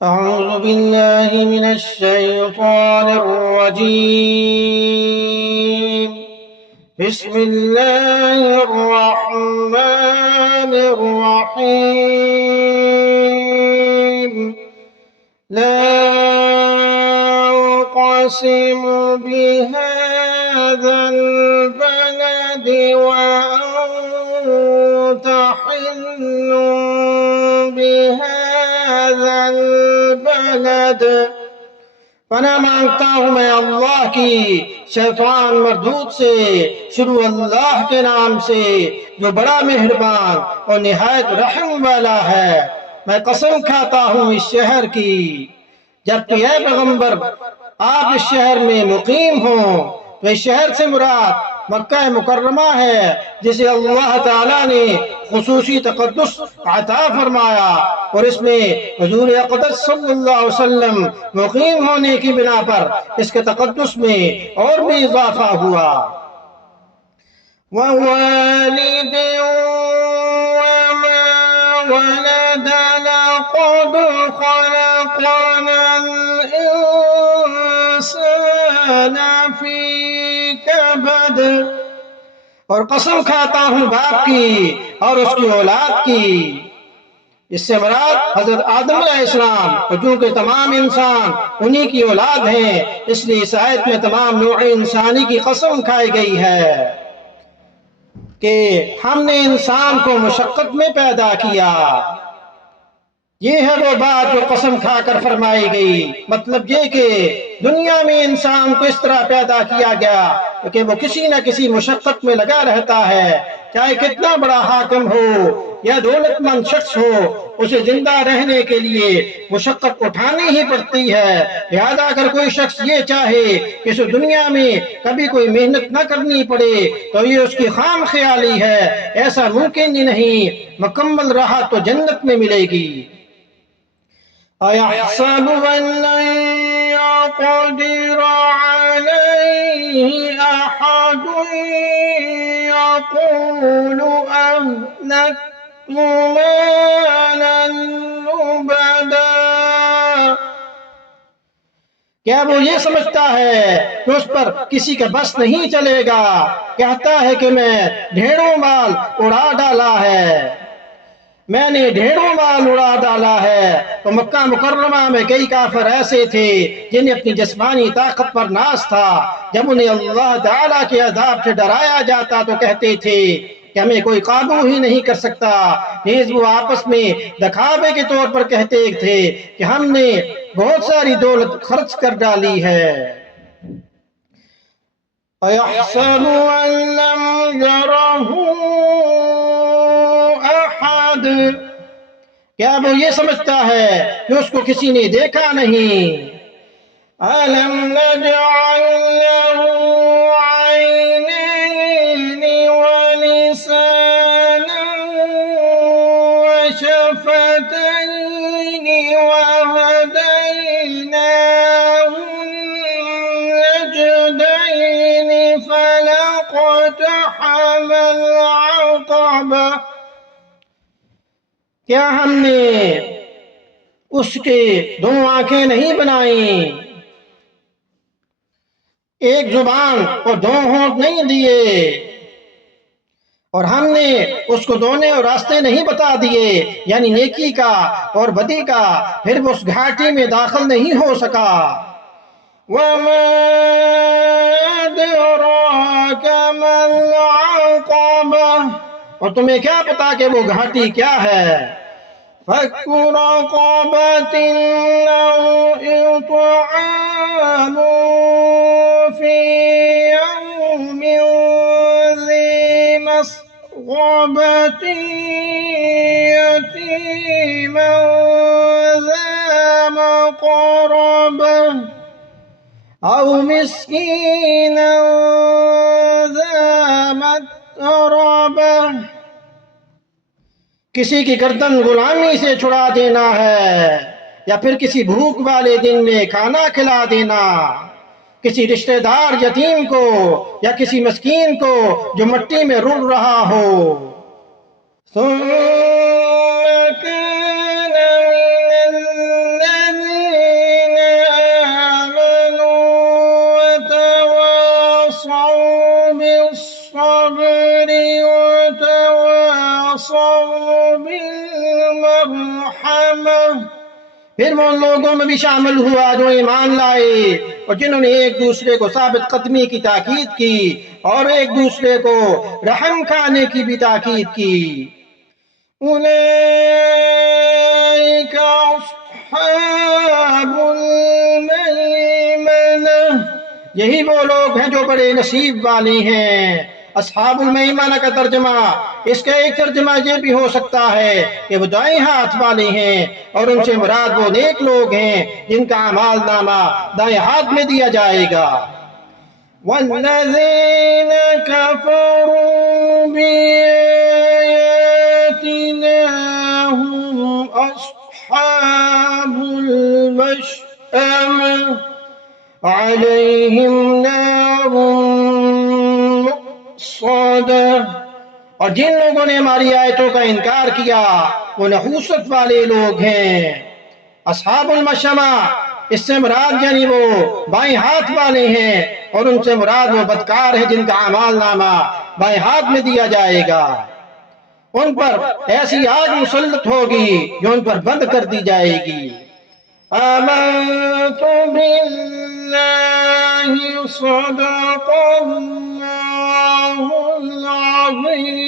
أعوذ بالله من الشيطان الرجيم. بسم الله الرحمن الرحيم. لا أقسم بهذا البلد وأنت حل بهذا البلد। पनाह मांगता हूँ मैं अल्लाह की शैतान मरदूद से, शुरू अल्लाह के नाम से जो बड़ा मेहरबान और निहायत रहम वाला है। मैं कसम खाता हूँ इस शहर की, जबकि ऐ पैगंबर आप इस शहर में मुकीम हो तो इस शहर से मुराद मक्का मुकर्रमा है, जिसे अल्लाह ताला ने खुसूसी तक़द्दुस अता फरमाया और इसमें हुज़ूर अक़दस सल्लल्लाहु अलैहि वसल्लम मुकीम होने की बिना पर इसके तक़द्दुस में और भी इजाफा हुआ। ववालिद वमा वलद लक़द ख़लक़नल इंसान फी कबद। और कसम खाता हूँ बाप की और उसकी औलाद की। इससे मुराद हजरत आदम अलैहिस्सलाम, और चूंकि तमाम इंसान उन्हीं की औलाद हैं, इसलिए इस आयत में तमाम नूअ इंसानी की कसम खाई गई है कि हमने इंसान को मुशक्कत में पैदा किया। ये है वो बात जो कसम खाकर फरमाई गई। मतलब ये कि दुनिया में इंसान को इस तरह पैदा किया गया कि वो किसी न किसी मुशक्कत में लगा रहता है, चाहे कितना बड़ा हाकिम हो या दौलतमंद शख्स हो, उसे जिंदा रहने के लिए मुशक्कत उठानी ही पड़ती है। लिहाजा अगर कोई शख्स ये चाहे कि इस दुनिया में कभी कोई मेहनत न करनी पड़े तो ये उसकी खाम ख्याली है। ऐसा मुमकिन ही नहीं। मुकम्मल राहत तो जन्नत में मिलेगी। अयहसबु अन लन यक़दिर अलैहि अहदुन यक़ूलु अहलक्तु मालन लुबदा। क्या वो ये समझता है कि उस पर किसी का बस नहीं चलेगा? कहता है कि मैं ढेरों माल उड़ा डाला है, मैंने ढेरों माल उड़ा डाला है। तो मक्का मुकर्रमा में कई काफिर ऐसे थे जिन्हें अपनी जिस्मानी ताकत पर नाज था। जब उन्हें अल्लाह ताला के अज़ाब से डराया जाता तो कहते थे कि हमें कोई काबू ही नहीं कर सकता। नीज़ वो आपस में दिखावे के तौर पर कहते थे कि हमने बहुत सारी दौलत खर्च कर डाली है। अयहसबु अन लम यरहु अहद। क्या वो ये समझता है कि उसको किसी ने देखा नहीं? अलम नजअल लहू ऐनैन व लिसानन व शफतैन व हदैनाहु नजदैन फलक़तहमल अक़बा। क्या हमने उसके दो आंखें नहीं बनाई, एक जुबान और दो होंठ नहीं दिए, और हमने उसको दोनों रास्ते नहीं बता दिए, यानी नेकी का और बदी का, फिर वो उस घाटी में दाखिल नहीं हो सका। वमा अदराका मल अक़बा। और तुम्हें क्या पता कि वो घाटी क्या है? फक्कु रक़बतिन औ इत्आमुन फ़ी यौमिन ज़ी मस्ग़बतिन यतीमन ज़ा मक़रबह औ मिस्कीनन ज़ा मत्रबह। किसी की गर्दन गुलामी से छुड़ा देना है, या फिर किसी भूख वाले दिन में खाना खिला देना, किसी रिश्तेदार यतीम को या किसी मस्कीन को जो मिट्टी में रुल रहा हो। सुम्मा कान मिनल फिर वो उन लोगों में भी शामिल हुआ जो ईमान लाए और जिन्होंने एक दूसरे को साबित कदमी की ताकीद की और एक दूसरे को रहम खाने की भी ताकीद की। उलैका अस्हाबुल मैमना, यही वो लोग हैं जो बड़े नसीब वाले हैं। अस्हाबुल मैमना का तर्जमा, इसका एक तर्जमा ये भी हो सकता है कि वो दाएं हाथ वाले हैं और उनसे मुराद वो नेक लोग हैं जिनका अमाल नामा दाएं हाथ में दिया जाएगा। वल्लज़ीन कफ़रू बिआयातिना हुम अस्हाबुल मशअमा अलैहिम नारुन मुक़्सदा, और जिन लोगों ने हमारी आयतों का इनकार किया वो नहूसत वाले लोग हैं। अस्हाबुल मशअमा, इससे मुराद यानी वो बाएं हाथ वाले हैं और उनसे मुराद वो बदकार है जिनका अमाल नामा बाएं हाथ में दिया जाएगा। उन पर ऐसी आग मुसल्लत होगी जो उन पर बंद कर दी जाएगी। आमन्तु बिल्लाहि सदक़ल्लाहुल अज़ीम।